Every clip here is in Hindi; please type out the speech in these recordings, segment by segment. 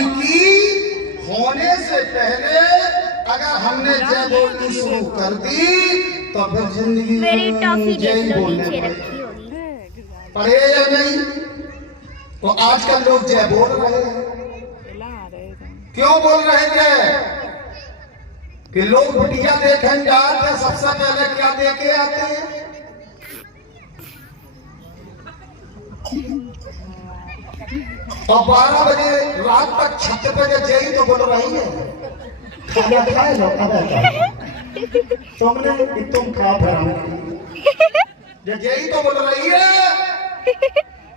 भगवान की होने से पहले अगर हमने जय बोलनी शुरू कर दी तो फिर जिंदगी में जय बोलने पड़े या नहीं। तो आजकल लोग जय बोल रहे हैं। क्यों बोल रहे थे कि लोग बिटिया देखें जाते सबसे पहले क्या देखे आते हैं? और 12 बजे रात तक छत पे जय तो बोल रही है खाना खाए लो तुमने तुम खा जय तो बोल रही है।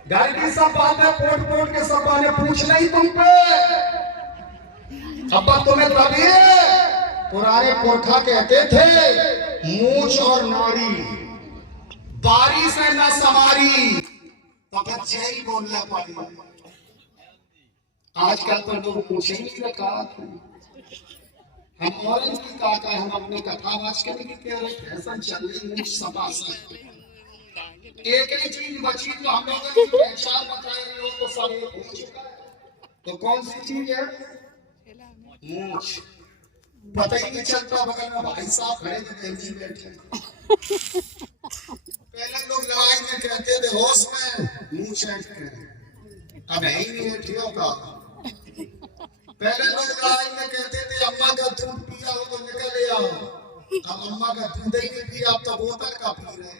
घर की सब बातें पोट पोट के सब बातें पूछ नहीं तुम पे। अब्बा तुम्हें तभी पुराने पुरखा कहते थे मूछ और नारी बारी से न समारी, तो फिर जय बोलना पड़ी। आजकल तो लोग पूछे नहीं रखा। हम औरत की काका हम अपने कथावाच करेंगे क्या फैशन चल रही मूछ समासा। एक ही चीज बची तो हम लोगों की पहचान बताए रहे हो तो सब हो चुका है। तो कौन सी चीज है? मूछ। पता ही नहीं चलता बगल में भाई साहब खड़े थे बैठे। पहले लोग लड़ाई में कहते थे होश में मूछ ऐंठ के, अब है ही नहीं ऐठियों का। पहले लोग लड़ाई में कहते थे अम्मा का दूध पिया हो तो निकल आओ, अब अम्मा का दूध ही नहीं पिया, अब तो बोतल का पी रहे हैं।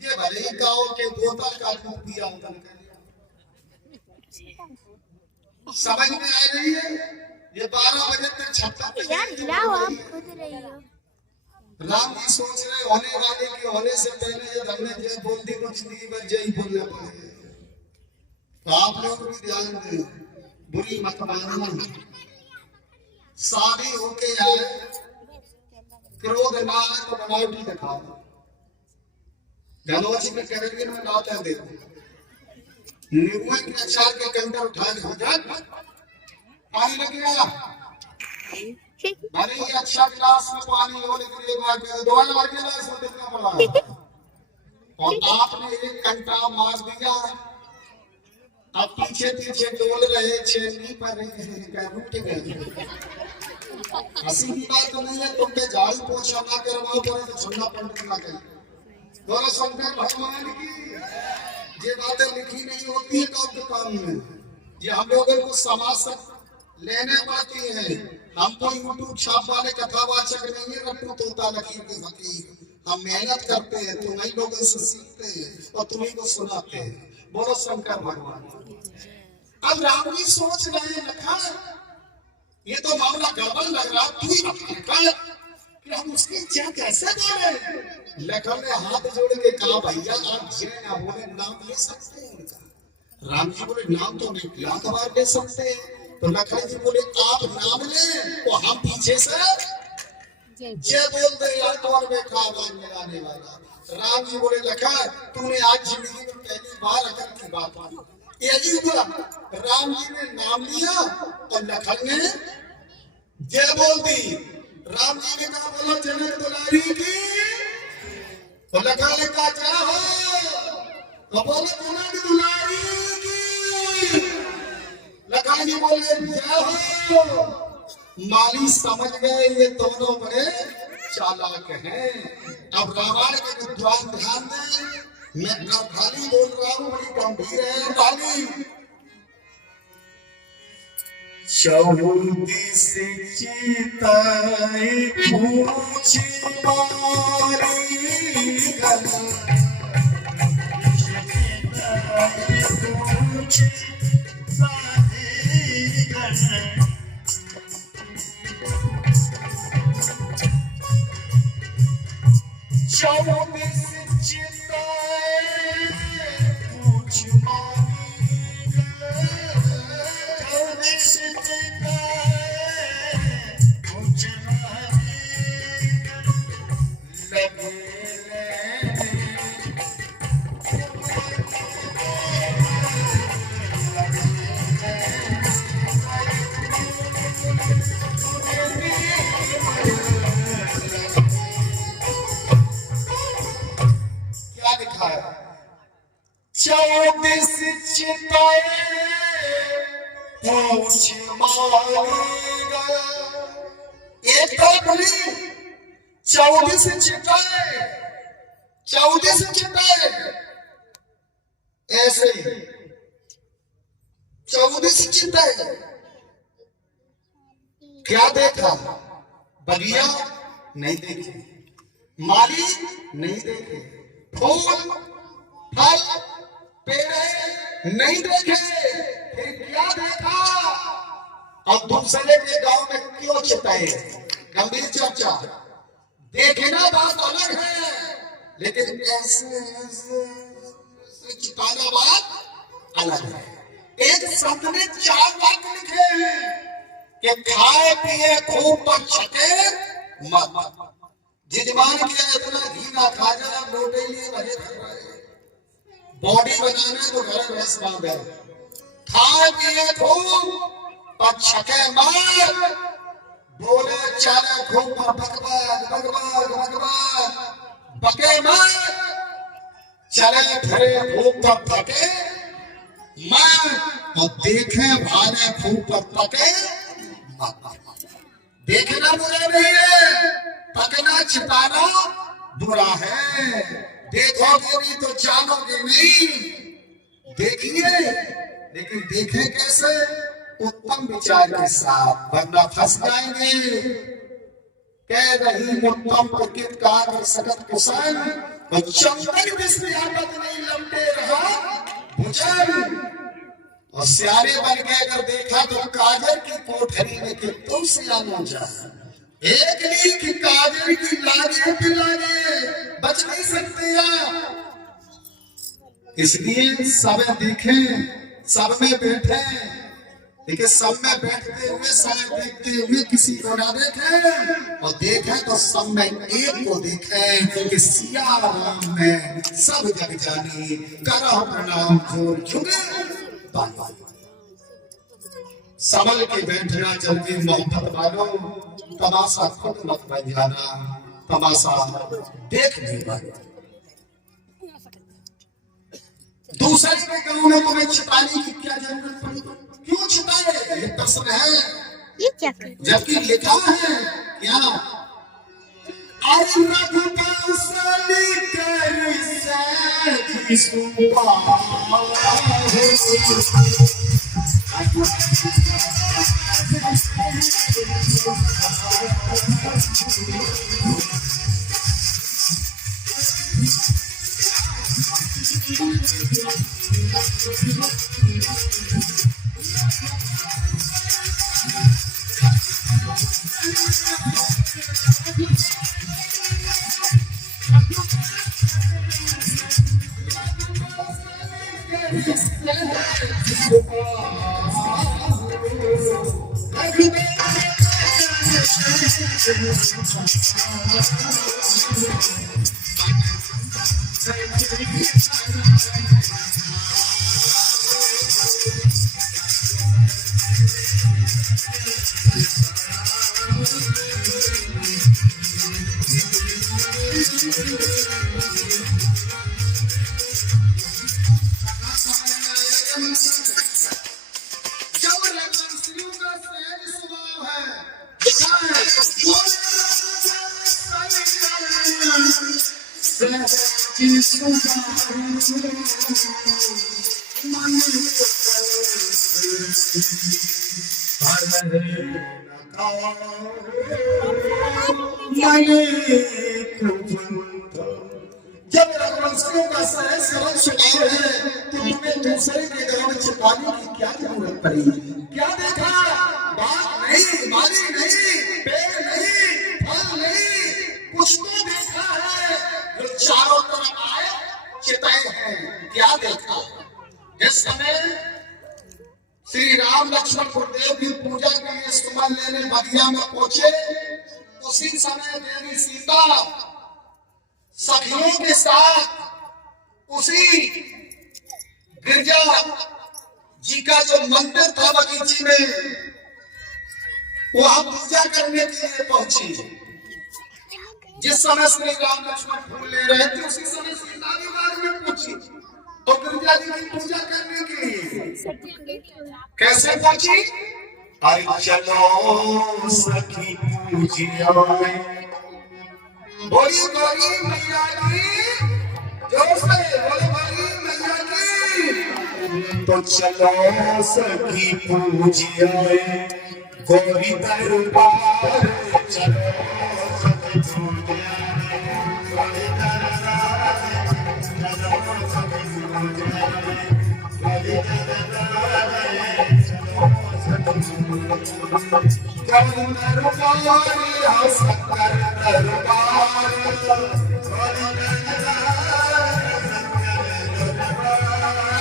ये भले ही कहो कि बोतल का दूध पिया हो तो निकल आओ। समझ में आ रही है? ये 12 बजे तक छत पे राम जी सोच रहे होने वाले के होने से पहले जब हमने जय बोल दी कुछ नहीं बस जय बोलना पड़ेगा। तो आप लोग भी ध्यान दें, बुरी मत मानना। शादी होके आए क्रोध ना आए तो बनावटी दिखाओ। धनोजी में कैरेबियन में लाते हैं देखो नींबू के अचार के कंटर उठा के हो जाए पानी लग गया। अरे ये अच्छा गिलास में पानी हो लेकिन एक बार दोबारा मार के गिलास में देना पड़ा और आपने एक घंटा मार दिया। अब पीछे पीछे डोल रहे छेनी पर रुक गए। हंसी की बात तो नहीं है, तुम पे झाड़ू पोछा ना करवाओ तो झंडा पंडित ना कहीं। दोनों शंकर भगवान की ये बातें लिखी नहीं होती है कब दुकान में, ये हम लोगों को समाज से लेने पड़ती है। हम तो यूट्यूब छाप वाले कथावाचक नहीं है, रट्टू तोता लकीर के फकीर। हम मेहनत करते हैं, तुम्हें लोगों से सीखते हैं और तुम्हें को सुनाते हैं। बोलो शंकर भगवान। अब राम जी सोच रहे हैं लखा ये तो मामला गड़बड़ लग रहा, तू ही कि हम उसकी इच्छा कैसे बोले। लखन ने हाथ जोड़ के कहा भैया आप जय ना बोले नाम ले सकते हैं उनका। राम जी बोले नाम तो नहीं लाख बार ले सकते हैं। तो लखन जी बोले आप नाम ले तो हम पीछे से जय बोल दे यार कौन बैठा आवाज मिलाने वाला। राम जी बोले लखन तूने आज जिंदगी में पहली बार अकल की बात की। यही हुआ राम जी ने नाम लिया और लखन ने जय बोल दी। राम जी ने कहा बोलो जनक दुलारी की, तो लखन ने कहा जय हो, तो बोलो जनक दुलारी की। लखन जी बोले जय हो। माली समझ गए ये दोनों बड़े चालाक हैं। अब रामायण के विद्वान ध्यान दें, मैं खाली बोल रहा हूँ, बड़ी गंभीर है गाली। चौदी से चिताए पूछ मारी गल, पूछ सारी गल। चौबीस चिताए पूछ मारी गल, चौबीस चिताए पूछ मारी गल। लगे पूछ मांगी गया। एक तरफ नहीं, 14 चिताए, 14 चिताए ऐसे ही 14 चिताए। क्या देखा? बगिया नहीं देखे, माली नहीं देखे, फूल फल पेड़ नहीं देखे, फिर क्या देखा? और दूसरे के गांव में क्यों चिताए? गंभीर चर्चा। देखना बात अलग है, लेकिन ऐसे चिताना बात अलग है। एक संत ने 4 वाक्य लिखे हैं कि खाए पिए खूब पर छके मत। जिजमान किया इतना घी ना खा जा, लोटे लिए भरे कर रहे, बॉडी बनाना तो घर भैंस बांधे। खाए पिए खूब पर छके मत, बोले चाले खूब पर बकवाद बकवाद बकवाद बके मत, चले फिरे खूब पर थके मत, और देखे भारे खूब पर पके। देखना बुरा नहीं है, पकना छिपाना बुरा है। देखोगे नहीं तो जानोगे नहीं। देखिए, लेकिन देखें कैसे? उत्तम विचार के साथ, वरना फंस जाएंगे। कह रही उत्तम प्रकृत कार्य सकत कुशल, और चंदन विष्णु आपत नहीं लंबे रहा भुजन। और सियारे बन के अगर देखा तो काजर की कोठरी में कि तुम सियानो जा, एक ली की काजर की लागे पिलागे बच नहीं सकते आप। इसलिए सब देखे, सब में बैठे, लेकिन सब में बैठते हुए सब देखते हुए किसी को ना देखे, और देखे तो सब में एक को देखे कि सिया राम में सब जग जानी, करो प्रणाम जोर झुके। संभल के बैठना जल्दी मोहब्बत वालों, तमाशा खुद मत बन जाना, तमाशा देख लेना। दूसरे के गांव में तुम्हें छिपाने की क्या जरूरत पड़ी? क्यों छिपाए? ये प्रश्न है। ये क्या कर? जबकि लिखा है क्या? जब रघुवंशियों का सरल सरल स्वभाव है तो तुम्हें दूसरे के गांव में छिपाने की क्या जरूरत पड़ी? क्या देखा? बात नहीं, माली नहीं, पेड़ नहीं, फल नहीं, कुछ तो देखा है जो चारों तरफ आए चिताए हैं। क्या देखा? जिस समय श्री राम लक्ष्मण गुरुदेव की पूजा के लिए सुमन लेने बगिया में पहुंचे, उसी समय देवी सीता सखियों के साथ उसी गिरजा जी का जो मंदिर था बगीचे में, वहां पूजा करने के लिए पहुंची। जिस समय श्री राम लक्ष्मण फूल ले रहे थे, उसी समय सीता भी बाग में पहुंची। तो गिरजा जी की पूजा करने के लिए कैसे पहुंची? अरे चलो सखी पूजिया, बोली गौरी मैया की, जोर से बोले गौरी मैया की। तो चलो सखी पूजिया गौरी दरबार, चलो सखी पूजिया गौरी दरबार, चलो सखी पूजिया गौरी दरबार, चलो सखी गौरी दरबार, शंकर दरबार, गौरी दरबार,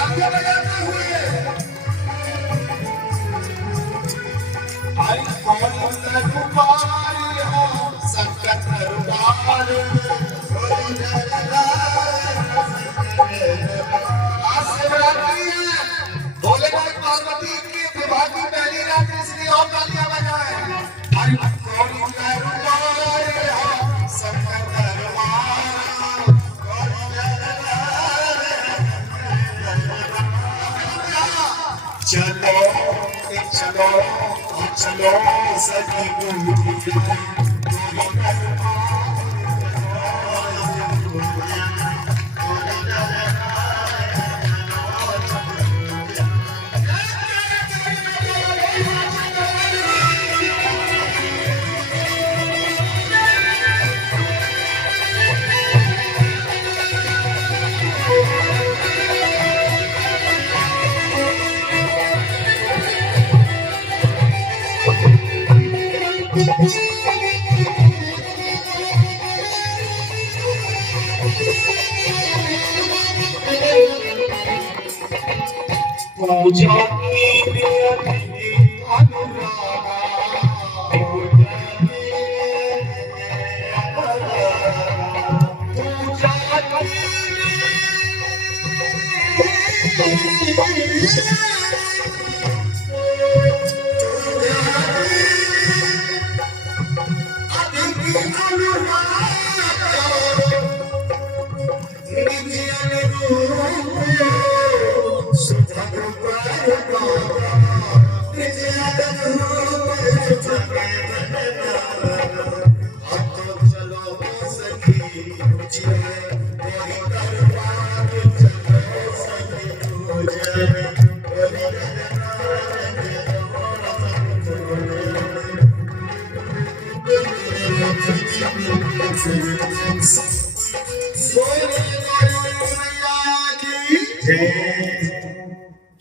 आगे बजाते हुए आई गौरी दरबार, शंकर दरबार, गौरी दरबार। आज शिवरात्रि है, भोलेनाथ पार्वती की विवाह की पहली रात, इसलिए और तालियां बजाएं। आई गौरी दरबार, शंकर दरबार, गौरी दरबार, चलो चलो चलो सखी पूजिया गौरी दरबार। पूजा की अनुरागा, पूजा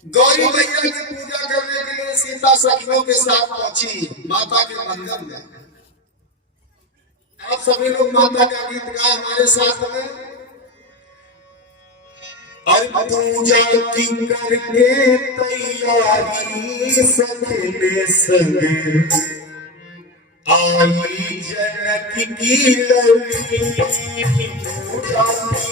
गौरी मैया की पूजा करने के लिए सीता सखियों के साथ पहुंची माता के मंदिर में। आप सभी लोग माता का गीत गाए हमारे साथ में। और पूजा की करके तैयारी सखने संग आई जनक की लड़ी, पूजा की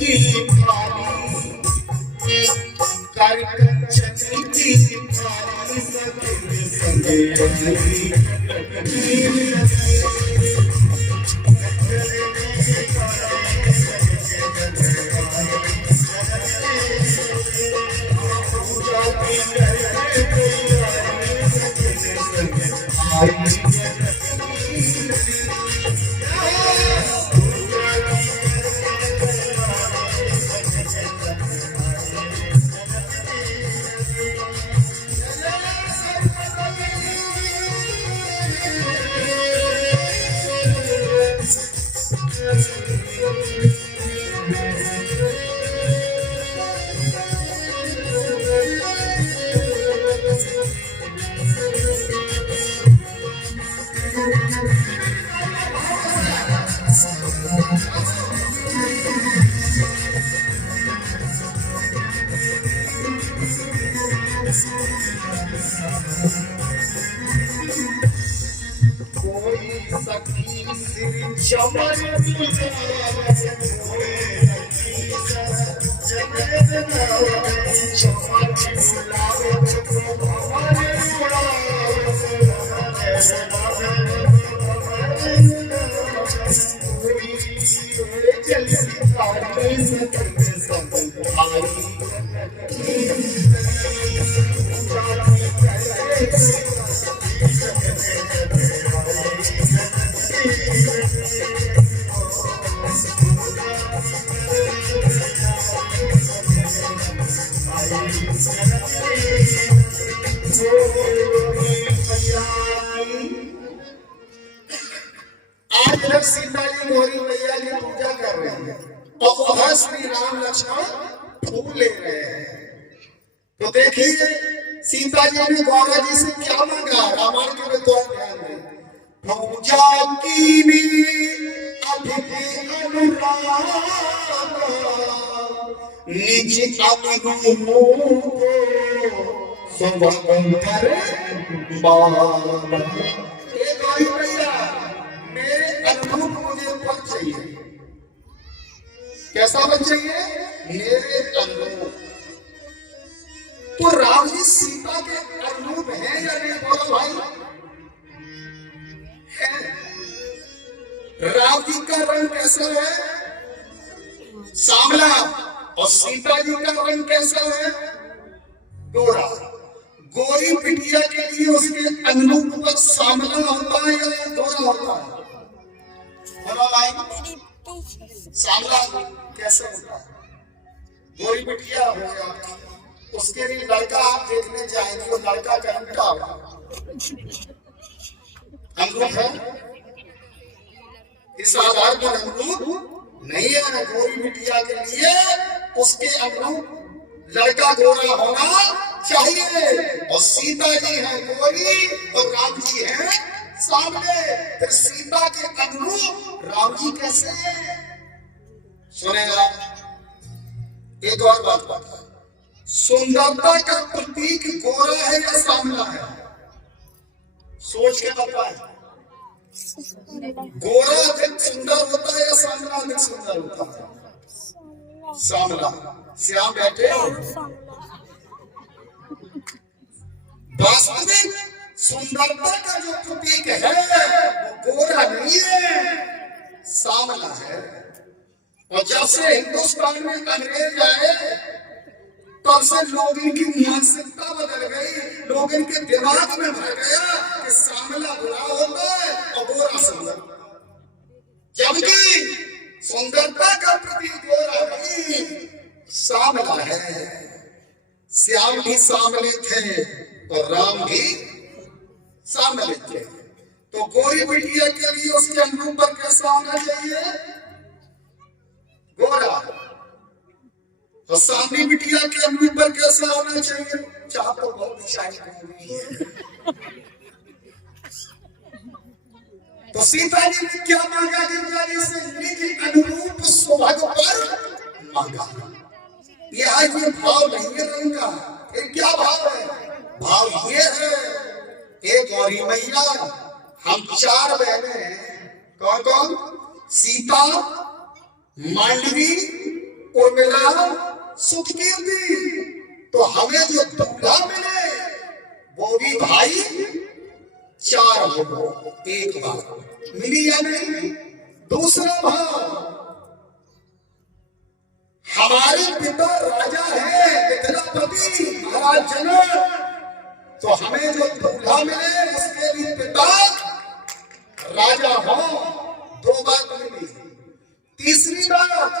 की थाली कर कंचन की थाली सतत संगे सखी श्री चमन आज लोग सीता जी गौरी मैया की पूजा कर रहे हैं और वह श्री राम लक्ष्मण फूल ले रहे हैं। तो देखिए सीता जी ने गौरा जी से क्या मांगा, रामायण के विद्वान ध्यान दें। पूजा की निज अनुरूप स्वभंकर मेरे अनुरूप मुझे पद चाहिए। कैसा पद चाहिए? मेरे अनुरूप। तो राम जी सीता के अनुरूप हैं या नहीं? बोलो भाई है। राम जी का रंग कैसा है? सांवला। और सीता जी का रंग कैसा है? गोरा। गोरी बिटिया के लिए उसके अनुरूप सांवला होता है या गोरा होता है? बोलो भाई सांवला कैसे होता है? गोरी बिटिया हो गया, उसके लिए लड़का आप देखने जाएंगे, वो लड़का का अंगूठा अनुरूप है। इस आधार पर अनुरूप नहीं है। गोरी बिटिया के लिए उसके अनुरूप लड़का गोरा होना चाहिए। और सीता जी है गोरी और राम जी है सांवले। फिर सीता के अनुरूप राम जी कैसे? सुनेगा एक और बात है, सुंदरता का प्रतीक गोरा है या सांवला है? सोच के बताएं। गोरा अधिक सुंदर होता है या सांवला अधिक सुंदर होता है? सांवला। श्याम बैठे वास्तविक सुंदरता का जो प्रतीक है वो गोरा नहीं है, सांवला है। और जब से हिंदुस्तान में अंग्रेज आए तब से लोगों की मानसिकता बदल गई। लोगों के दिमाग में भर गया कि सांवला बुरा होता है और गोरा सुंदर। जबकि सुंदरता का प्रतीक गोरा नहीं, सांवला है। श्याम भी सांवले थे और राम भी सांवले थे। तो गोरी बिटिया के लिए उसके अनुरूप पर कैसा होना चाहिए? गोरा। और सांवली बिटिया के अनुरूप पर कैसा होना चाहिए? चाह तो बहुत ऊंचाई है। तो सीता जी ने क्या मांगा? गिरजारी से निज अनुरूप सुभग पर मांगा। ये आज ये भाव नहीं है रंग का। ये क्या भाव है? भाव ये है, एक गौरी मैया, हम 4 बहनें हैं। कौन कौन? सीता, मांडवी, उर्मिला सुख कीर्ति, तो हमें जो दूल्हा मिले वो भी भाई 4 हो। एक बात मिली या नहीं? दूसरा भाव, हमारे पिता राजा है मिथिलापति महाराज जनक, तो हमें जो दूल्हा मिले उसके भी पिता राजा हो। 2 बात मिली। तीसरी बात,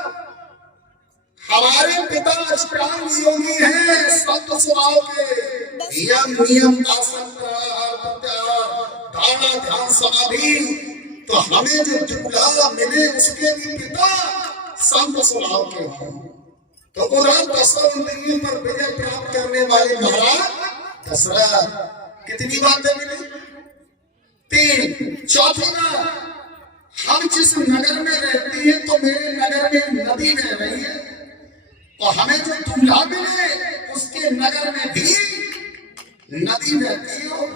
हमारे पिता अष्टांग योगी हैं, संत स्वभाव के, यम नियम आसन प्रत्याहार धारणा ध्यान समाधि, तो हमें जो दूल्हा मिले उसके भी पिता संत स्वभाव के हों। तो उधर दशरथ पर विजय प्राप्त करने वाले महाराज दशरथ। कितनी बातें मिली? 3। चौथी बात, हम जिस नगर में रहती है तो मेरे नगर में नदी बह रही है, तो हमें जो दूल्हा मिले उसके नगर में भी नदी बहती हो,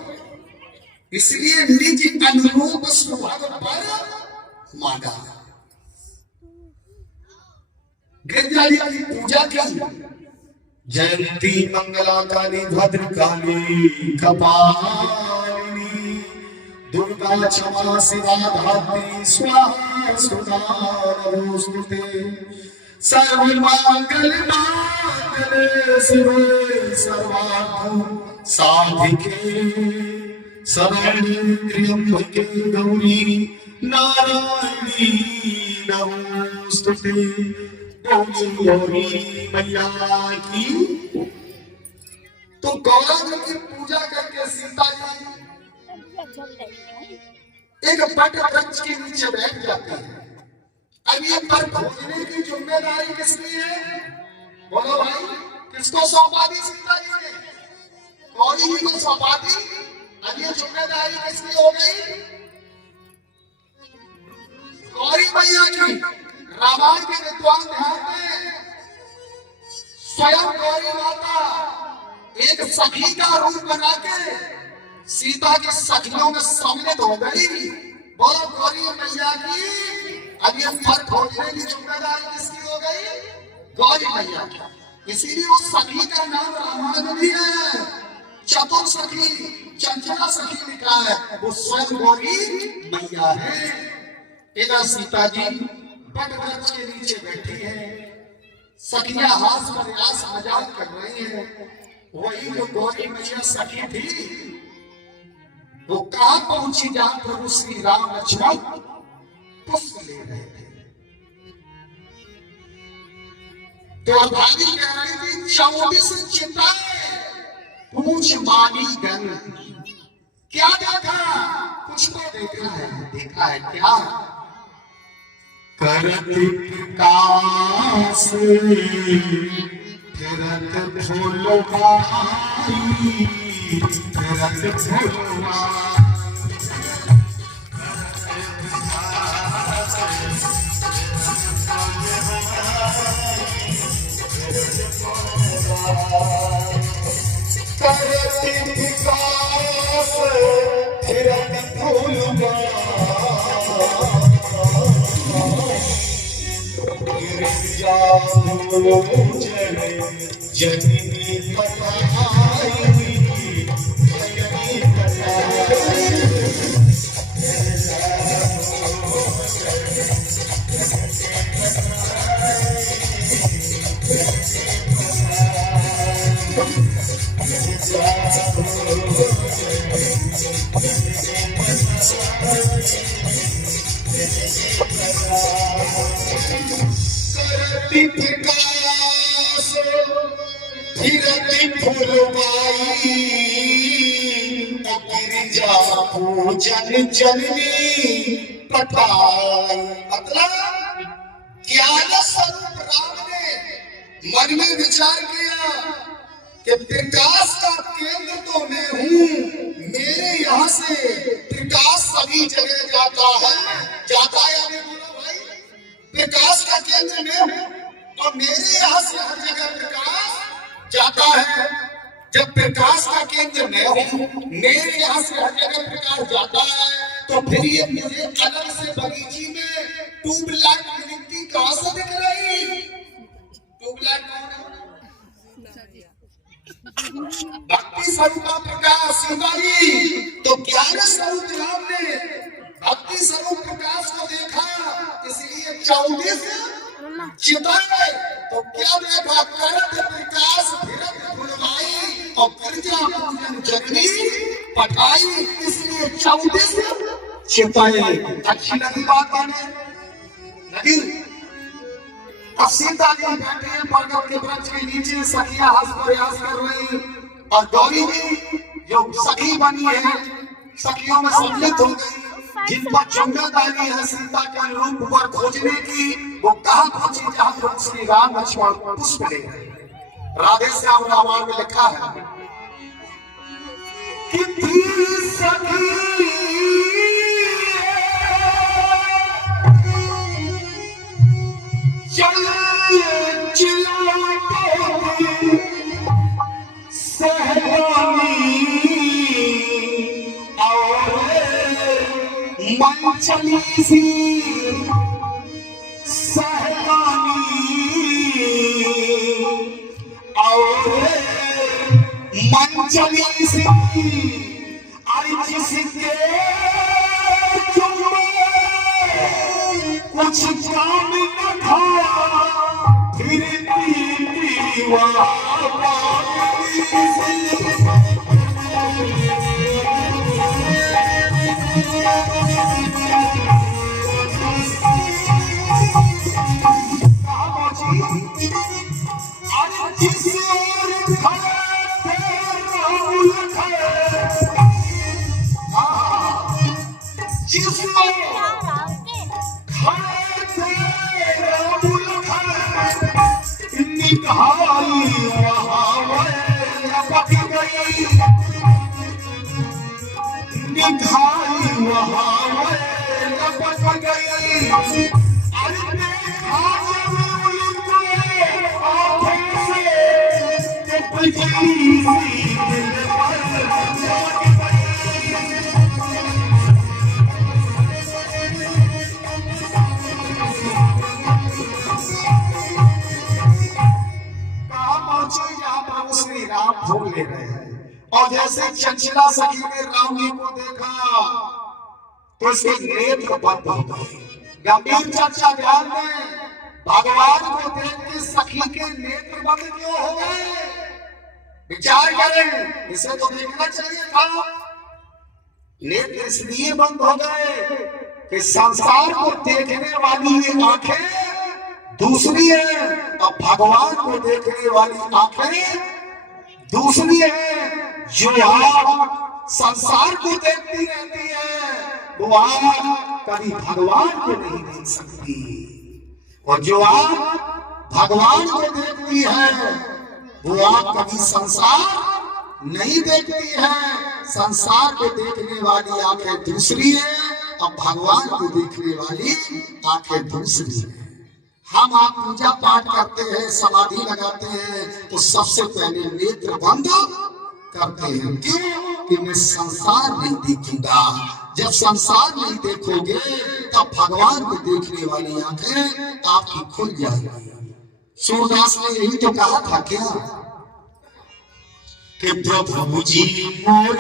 इसलिए निज अनुरूप सुभग पर मांगा। गिरजा जी की पूजा की। जयंती मंगला काली भद्रकाली कपालिनी दुर्गा क्षमा शिवा धात्री स्वाहा सुधा नमोस्तुते। सर्वमंगल मांगल्ये शिवे सर्वार्थ साधिके शरण्ये त्र्यंबके गौरी नारायणी नमोस्तुते। गौरी मैया की। तो गौरा जी की पूजा करके सीता जी एक बट वृक्ष के नीचे बैठ जाती है। अब ये पर खोजने की जिम्मेदारी किसकी है? बोलो भाई, किसको सौंपा दी सीता जी ने? गौरी जी को सौंपा दी। अब ये जिम्मेदारी किसकी हो गई? गौरी मैया की। रामायण के विद्वान ध्यान में, स्वयं गौरी माता एक सखी का रूप बना के सीता के सखियों में सम्मिलित हो गई। बोलो गौरी मैया की। अब ये फल खोजने की जिम्मेदारी किसकी हो गई? गौरी मैया की। इसीलिए वो सखी का नाम रामायण में भी है चतुर सखी, चंचला सखी लिखा है, वो स्वयं गौरी मैया है। इधर सीता जी बट वृक्ष के नीचे बैठी है, सखियां हास प्रयास मजाक कर रही हैं। वही जो गौरी मैया सखी थी वो कहां पहुंची जहां प्रभु श्री राम लक्ष्मण पुष्प ले रहे थे। तो अभागी कह रही थी 24 चिताएं पूछ मानी गन। क्या देखा? कुछ तो देखा है। देखा है क्या? करत प्रकाश फिरत फूलवाई, फिरत फूलवा करत विकास फिरत फूलवा जननी पताई जननी पताई विकास फिरती फूलवाई गिरिजा पूजन जननी पताई। मतलब ज्ञान स्वरूप राम ने मन में विचार किया कि प्रकाश का केंद्र तो मैं हूँ, मेरे यहाँ से प्रकाश सभी जगह जाता है। जाता है या बोलो भाई? प्रकाश का केंद्र मैं हूँ और मेरे यहाँ से हर जगह प्रकाश जाता है। जब प्रकाश का केंद्र मैं हूँ, मेरे यहाँ से हर जगह प्रकाश जाता है, तो फिर ये मुझे अलग से बगीची में ट्यूबलाइट मिलती कहाँ से दिख रही? ट्यूबलाइट कौन है? भक्ति स्वरूप का प्रकाश सीताजी। तो ज्ञान स्वरूप राम ने भक्ति स्वरूप प्रकाश को देखा, इसलिए 24 चिताए। तो क्या देखा? करत प्रकाश फिरत फुलवाई और गिरजा पूजन जननी पठाई, इसलिए 24 चिताए। अच्छी लगी बात कहने लगी। अब सीता जी बैठे हैं बरगद के वृक्ष के नीचे, सखिया हंस प्रयास कर रही, और गौरी जी जो सखी बनी है सखियों में सम्मिलित हो गई, जिन पर चंगा डाली है सीता के रूप पर खोजने की। वो कहाँ खोजी? जहाँ पर श्री राम लक्ष्मण पुष्प ले गए। राधे श्याम रामायण में लिखा है कि थी सखी चल सहगामी और मन चली सी सहगामी और मन चली सी। आई जिसके कुछ काम न था फिर दीवार श्री राम भोग ले रहे हैं। और जैसे चंचला सखी ने राम जी को देखा तो इसके नेत्र बंद हो गए। गंभीर चर्चा ध्यान दें, भगवान को देख के सखी के नेत्र बंद क्यों हो गए? विचार करें, इसे तो देखना चाहिए था। नेत्र इसलिए बंद हो गए कि संसार को देखने वाली ये आंखें दूसरी है और भगवान को देखने वाली आंखें दूसरी है। जो आंख संसार को देखती रहती है वो आंख कभी भगवान को नहीं देख सकती, और जो आंख भगवान को देखती है वो आंख कभी संसार नहीं देखती है। संसार को देखने वाली आंखें दूसरी है और भगवान को देखने वाली आंखें दूसरी है। हम आप पूजा पाठ करते हैं, समाधि लगाते हैं तो सबसे पहले नेत्र बंद करते हैं। क्यों? कि मैं संसार नहीं देखूंगा। जब संसार नहीं देखोगे तब भगवान को देखने वाली आंखें आपकी खुल जाएगी। सूरदास ने यही तो कहा था क्या कि प्रभु जी मोर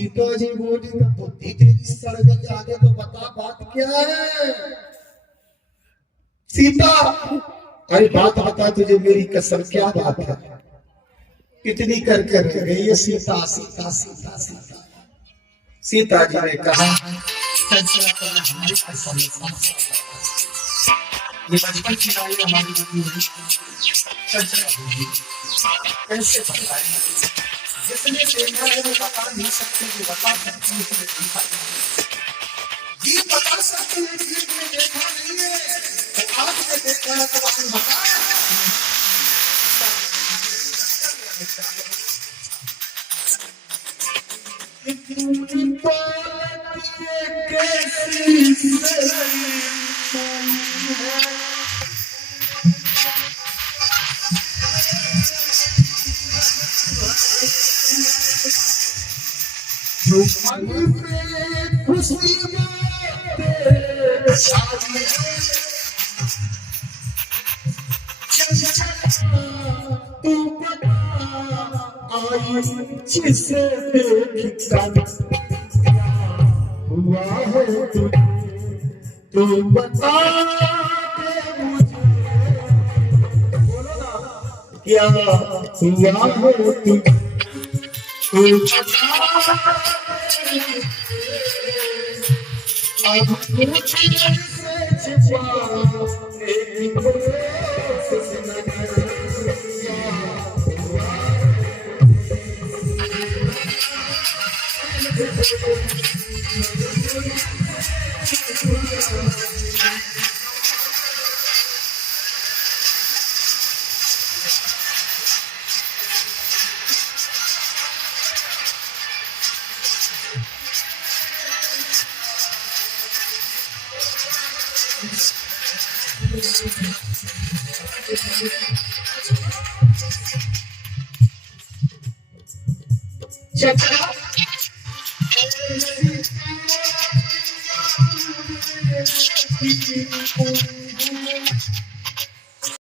सीता जी बोली तो बुद्धि तेरी सड़ गई, आगे तो बता बात क्या है। सीता, अरे बात बता, तुझे मेरी कसम क्या बात है। इतनी कर कर गई है सीता सीता सीता सीता। सीता जी ने कहा हमारी कसम, ये बचपन की लाइन हमारी नहीं है, कैसे बताएं, जिसने देखा है वो बता नहीं सकते, जो बता सकते हैं उसने देखा नहीं। ये बता सकते हैं कि इसने देखा नहीं है, तो आपने देखा है तो आपने बताया। खुशी जिसे हुआ है तू बता दे मुझे, बोलो ना क्या हुआ है तू बता, अब मुझसे छिपा चक्रा